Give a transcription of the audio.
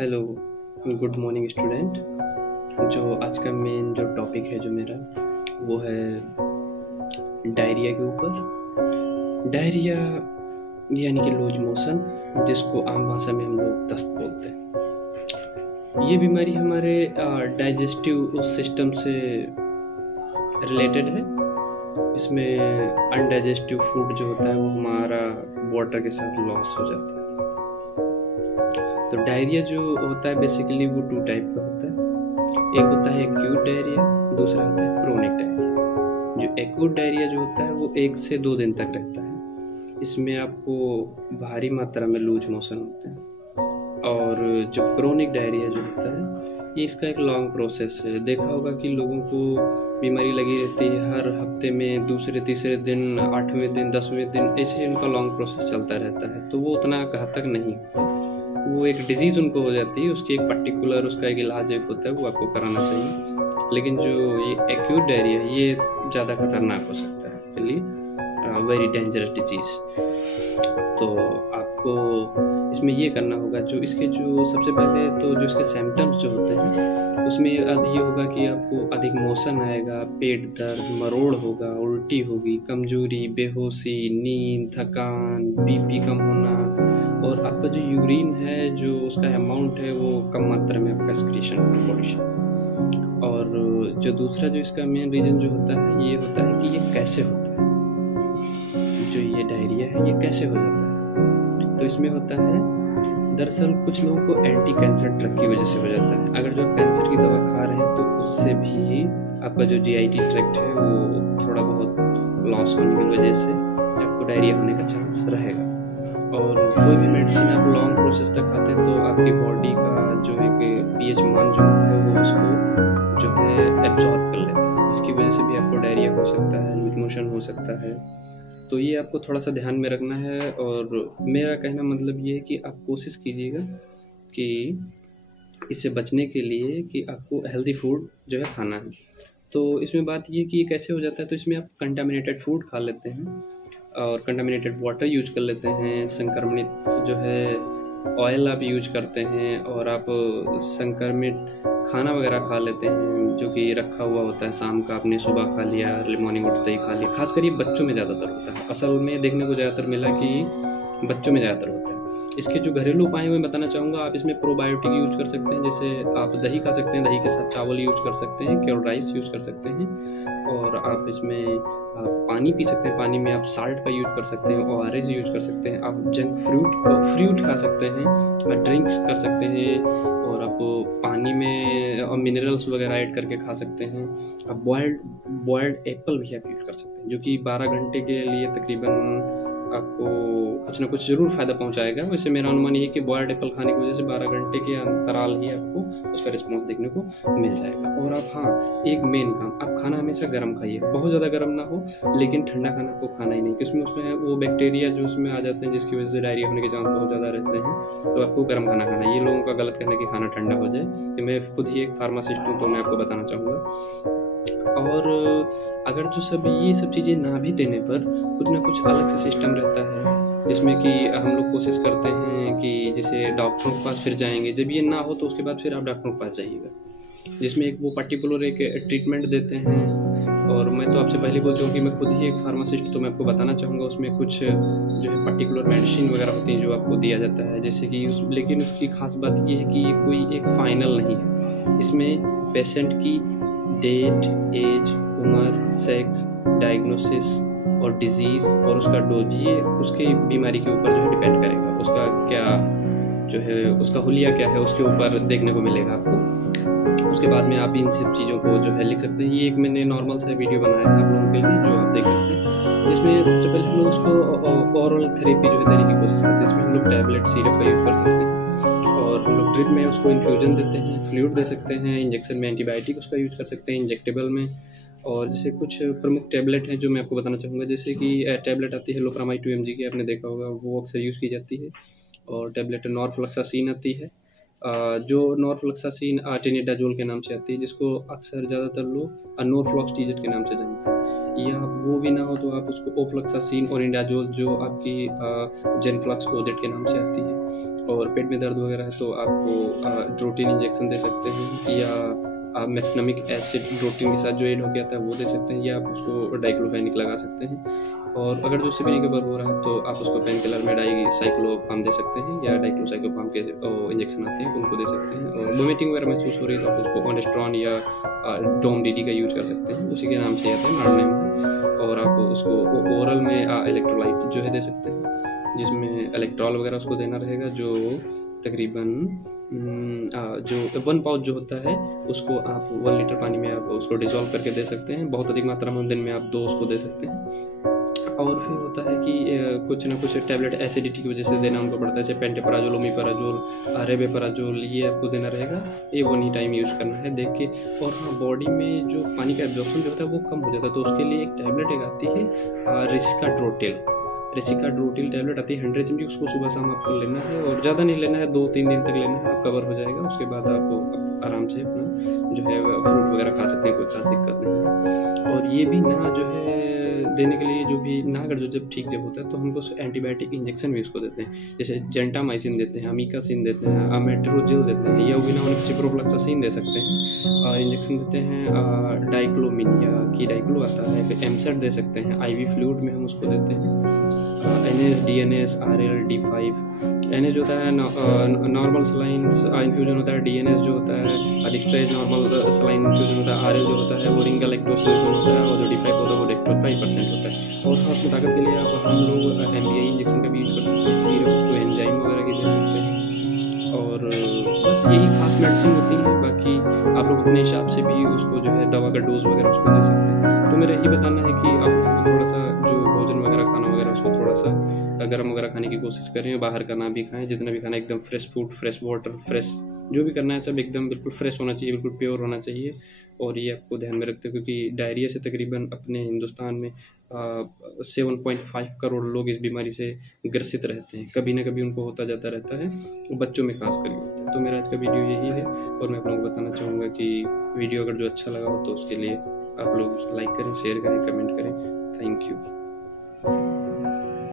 Hello, good morning student. जो आज का मेन जो टॉपिक है जो मेरा वो है डायरिया के ऊपर। डायरिया यानी कि लूज मोशन, जिसको आम भाषा में हम लोग दस्त बोलते हैं। ये बीमारी हमारे डाइजेस्टिव सिस्टम से रिलेटेड है। इसमें अनडाइजेस्टिव फूड जो होता है वो हमारा वाटर के साथ लॉस हो जाता है। तो डायरिया जो होता है बेसिकली वो टू टाइप का होता है। एक होता है एक्यूट डायरिया, दूसरा होता है क्रोनिक डायरिया। जो एक्यूट डायरिया जो होता है वो 1 से 2 दिन तक रहता है। इसमें आपको भारी मात्रा में लूज मोशन होते हैं। और जो क्रोनिक डायरिया जो होता है ये इसका एक लॉन्ग प्रोसेस है। देखा होगा कि लोगों को बीमारी लगी रहती है हर हफ्ते में, दूसरे तीसरे दिन, 8वें दिन, 10वें दिन, ऐसे इनका लॉन्ग प्रोसेस चलता रहता है। तो वो उतना घातक नहीं होता। वो एक डिजीज़ उनको हो जाती है, उसकी एक पर्टिकुलर उसका एक इलाज एक होता है, वो आपको कराना चाहिए। लेकिन जो ये एक्यूट डायरिया है ये ज़्यादा खतरनाक हो सकता है आपके लिए, वेरी डेंजरस डिजीज़। तो आपको इसमें ये करना होगा, जो इसके जो सबसे पहले तो जो इसके सिम्पटम्स जो होते हैं उसमें ये होगा कि आपको अधिक मोशन आएगा, पेट दर्द, मरोड़ होगा, उल्टी होगी, कमजोरी, बेहोशी, नींद, थकान, बीपी कम होना, और आपका जो यूरिन है जो उसका अमाउंट है वो कम मात्रा में आपका एक्सक्रीशन होगा बॉडी से। और जो दूसरा जो इसका मेन रीज़न जो होता है ये होता है कि ये कैसे होता है। जो ये डायरिया है ये कैसे हो जाता है, तो इसमें होता है दरअसल कुछ लोगों को एंटी कैंसर ड्रग की वजह से हो जाता है। अगर जो आप कैंसर की दवा खा रहे हैं तो उससे भी आपका जो जीआईटी ट्रैक्ट है वो थोड़ा बहुत लॉस होने की वजह से आपको डायरिया होने का चांस रहेगा। और कोई भी मेडिसिन आप लॉन्ग प्रोसेस तक खाते हैं तो आपकी बॉडी का जो एक पीएच मान जो होता है वो उसको जो है एब्जॉर्ब कर लेता है, जिसकी वजह से भी आपको डायरिया हो सकता है, लूज मोशन हो सकता है। तो ये आपको थोड़ा-सा ध्यान में रखना है। और मेरा कहना मतलब ये है कि आप कोशिश कीजिएगा कि इससे बचने के लिए कि आपको हेल्दी फूड जो है खाना है। तो इसमें बात ये कि ये कैसे हो जाता है, तो इसमें आप कंटामिनेटेड फूड खा लेते हैं और कंटामिनेटेड वाटर यूज़ कर लेते हैं, संक्रमित जो है ऑयल आप यूज़ करते हैं, और आप संक्रमित खाना वगैरह खा लेते हैं जो कि रखा हुआ होता है, शाम का आपने सुबह खा लिया, अर्ली मॉर्निंग उठते ही खा लिया। ख़ासकर ये बच्चों में ज़्यादातर होता है। असल में देखने को ज़्यादातर मिला कि बच्चों में ज़्यादातर होता है। इसके जो घरेलू उपाय हैं मैं बताना चाहूँगा। आप इसमें प्रोबायोटिक यूज़ कर सकते हैं, जैसे आप दही खा सकते हैं, दही के साथ चावल यूज़ कर सकते हैं, केवल राइस यूज़ कर सकते हैं। और आप इसमें पानी पी सकते हैं, पानी में आप साल्ट का यूज़ कर सकते हैं, ओआरएस यूज़ कर सकते हैं, आप जंक फ्रूट खा सकते हैं, ड्रिंक्स कर सकते हैं, और आप पानी में मिनरल्स वगैरह ऐड करके खा सकते हैं। आप बॉयल्ड एप्पल भी आप यूज़ कर सकते हैं, जो कि 12 घंटे के लिए तकरीबन आपको कुछ ना कुछ ज़रूर फ़ायदा पहुँचाएगा। वैसे मेरा अनुमान ये है कि बॉयल्ड एप्पल खाने की वजह से 12 घंटे के अंतराल ही आपको उसका रिस्पॉन्स देखने को मिल जाएगा। और आप हाँ, एक मेन काम, आप खाना हमेशा गर्म खाइए, बहुत ज़्यादा गर्म ना हो, लेकिन ठंडा खाना आपको खाना ही नहीं, क्योंकि उसमें वो बैक्टीरिया जो उसमें आ जाते हैं जिसकी वजह से डायरिया होने के चांस बहुत ज़्यादा रहते हैं। तो आपको गर्म खाना खाना है। ये लोगों का गलत कहना है कि खाना ठंडा हो जाए, कि मैं खुद ही एक फार्मासिस्ट हूँ तो मैं आपको बताना चाहूँगा। और अगर जो ये सब चीज़ें ना भी देने पर कुछ ना कुछ अलग से सिस्टम रहता है, जिसमें कि हम लोग कोशिश करते हैं कि जैसे डॉक्टरों के पास फिर जाएँगे, जब ये ना हो तो उसके बाद फिर आप डॉक्टरों के पास जाइएगा, जिसमें एक वो पर्टिकुलर एक ट्रीटमेंट देते हैं। और मैं तो आपसे पहले बोल चुका कि मैं खुद ही एक फार्मासिस्ट, तो मैं आपको बताना चाहूँगा उसमें कुछ जो है पर्टिकुलर मेडिसिन वगैरह होती हैं जो आपको दिया जाता है, जैसे कि लेकिन उसकी ख़ास बात ये है कि ये कोई एक फ़ाइनल नहीं है। इसमें पेशेंट की डेट, एज, उम्र, सेक्स, डायग्नोसिस और डिज़ीज़ और उसका डोज, ये उसकी बीमारी के ऊपर जो है डिपेंड करेगा। उसका क्या जो है उसका हुलिया क्या है उसके ऊपर देखने को मिलेगा आपको। उसके बाद में आप इन सब चीज़ों को जो है लिख सकते हैं। ये एक मैंने नॉर्मल सा वीडियो बनाया था आप लोगों के लिए जो आप देख सकते हैं, जिसमें सबसे पहले हम लोग उसको ओरल थेरेपी जो है देने की कोशिश करते हैं। इसमें हम लोग टैबलेट, सिरप का यूज़ कर सकते हैं, और हम लोग ड्रिप में उसको इन्फ्यूजन देते हैं, फ्लूइड दे सकते हैं, इंजेक्शन में एंटीबायोटिक उसका यूज़ कर सकते हैं इंजेक्टेबल में। और जैसे कुछ प्रमुख टैबलेट हैं जो मैं आपको बताना चाहूँगा, जैसे कि टैबलेट आती है लोप्रामाइड 2 mg की, आपने देखा होगा, वो अक्सर यूज़ की जाती है। और टैबलेट नॉरफ्लक्सासिन आती है, जो नॉरफ्लक्सासिन टेनिडाजोल के नाम से आती है, जिसको अक्सर ज़्यादातर लोग नॉरफ्लॉक्सटिजेट के नाम से जानते हैं। या वो भी ना हो तो आप उसको ओफ्लक्सासिन और इंडाजोल जो आपकी जेनफ्लक्स ओजेट के नाम से आती है। और पेट में दर्द वगैरह है तो आपको ड्रोटिन इंजेक्शन दे सकते हैं, या आप मेफेनमिक एसिड ड्रोटिन के साथ जो एड होके आता है वो दे सकते हैं, या आप उसको डाइक्लोफेनिक लगा सकते हैं। और अगर जो सिवियर रिकवर हो रहा है तो आप उसको पेन किलर में डाइसाइक्लोफार्म दे सकते हैं, या डाइक्लोसाइक्लोफार्म के इंजेक्शन आते हैं उनको दे सकते हैं। और वोमिटिंग वगैरह महसूस हो रही है तो आप उसको ऑनेस्ट्रॉन या डोम डी का यूज कर सकते हैं, उसी के नाम से आता है, ब्रांड नेम है। और आप उसको ओरल में इलेक्ट्रोलाइट जो है दे सकते हैं, जिसमें इलेक्ट्रॉल वगैरह उसको देना रहेगा, जो तकरीबन जो 1 पाउच जो होता है उसको आप 1 लीटर पानी में आप उसको डिज़ोल्व करके दे सकते हैं। बहुत अधिक मात्रा में दिन में आप 2 उसको दे सकते हैं। और फिर होता है कि कुछ ना कुछ टैबलेट एसिडिटी की वजह से देना उनको पड़ता है, जैसे पेंटेपराजोल, ओमेपराजोल, रेबेपराजोल, ये आपको देना रहेगा। ये 1 ही टाइम यूज़ करना है देख के। और हाँ, बॉडी में जो पानी का एब्जॉर्प्शन जो होता है वो कम हो जाता है, तो उसके लिए एक टैबलेट एक आती है रेसिकाड्रोटिल टैबलेट आती है 100 mg, उसको सुबह शाम आपको लेना है, और ज़्यादा नहीं लेना है, 2-3 दिन तक लेना है, आप कवर हो जाएगा। उसके बाद आप आराम से अपना जो है फ्रूट वगैरह खा सकते हैं, कोई खास दिक्कत नहीं है। और ये भी ना जो है देने के लिए जो भी ना अगर जो जब ठीक जब होता है तो हमको एंटीबायोटिक इंजेक्शन भी उसको देते हैं, जैसे जेंटामाइसिन देते हैं, अमीकासिन देते हैं, अमेट्रोजिल देते हैं, या सिप्रोफ्लॉक्सासिन दे सकते हैं। इंजेक्शन देते हैं डाइक्लोमिन या की डाइक्लो आता है, फिर एमसेट दे सकते हैं, आईवी फ्लूइड में हम उसको देते हैं, NS, DNS, RL, D5। NS जो होता है नॉर्मल सलाइन इन्फ्यूजन होता है, DNS जो होता है डिस्ट्रेज नॉर्मल सलाइन इन्फ्यूजन होता है, RL जो होता है वो रिंगल लैक्टोज सोल्यूशन होता है, और जो D5 होता है वो डेक्स्ट्रोज 5% होता है। और हाँ, उसमें ताकत के लिए हम लोग MBI इंजेक्शन का भी यूज कर सकते हैं, सीरप उसको एंजाइम वगैरह की दे सकते हैं। और बस यही खास मेडिसिन होती है, बाकी आप लोग अपने हिसाब से भी उसको जो है दवा का डोज वगैरह उसको दे सकते हैं। तो मेरा यही बताना है कि आप लोगों को थोड़ा सा जो भोजन वगैरह खाना वगैरह उसको थोड़ा सा गर्म वगैरह खाने की कोशिश करें, बाहर का ना भी खाएं, जितना भी खाना एकदम fresh food, fresh water, fresh जो भी करना है सब एकदम बिल्कुल फ्रेश होना चाहिए, बिल्कुल प्योर होना चाहिए। और ये आपको ध्यान में रखते हैं, क्योंकि डायरिया से तकरीबन अपने हिंदुस्तान में 7.5 करोड़ लोग इस बीमारी से ग्रसित रहते हैं, कभी ना कभी उनको होता जाता रहता है, बच्चों में खास कर होता है। तो मेरा आज का वीडियो यही है, और मैं आप लोगों को बताना चाहूँगा कि वीडियो अगर जो अच्छा लगा हो तो उसके लिए आप लोग लाइक करें, शेयर करें, कमेंट करें। Thank you.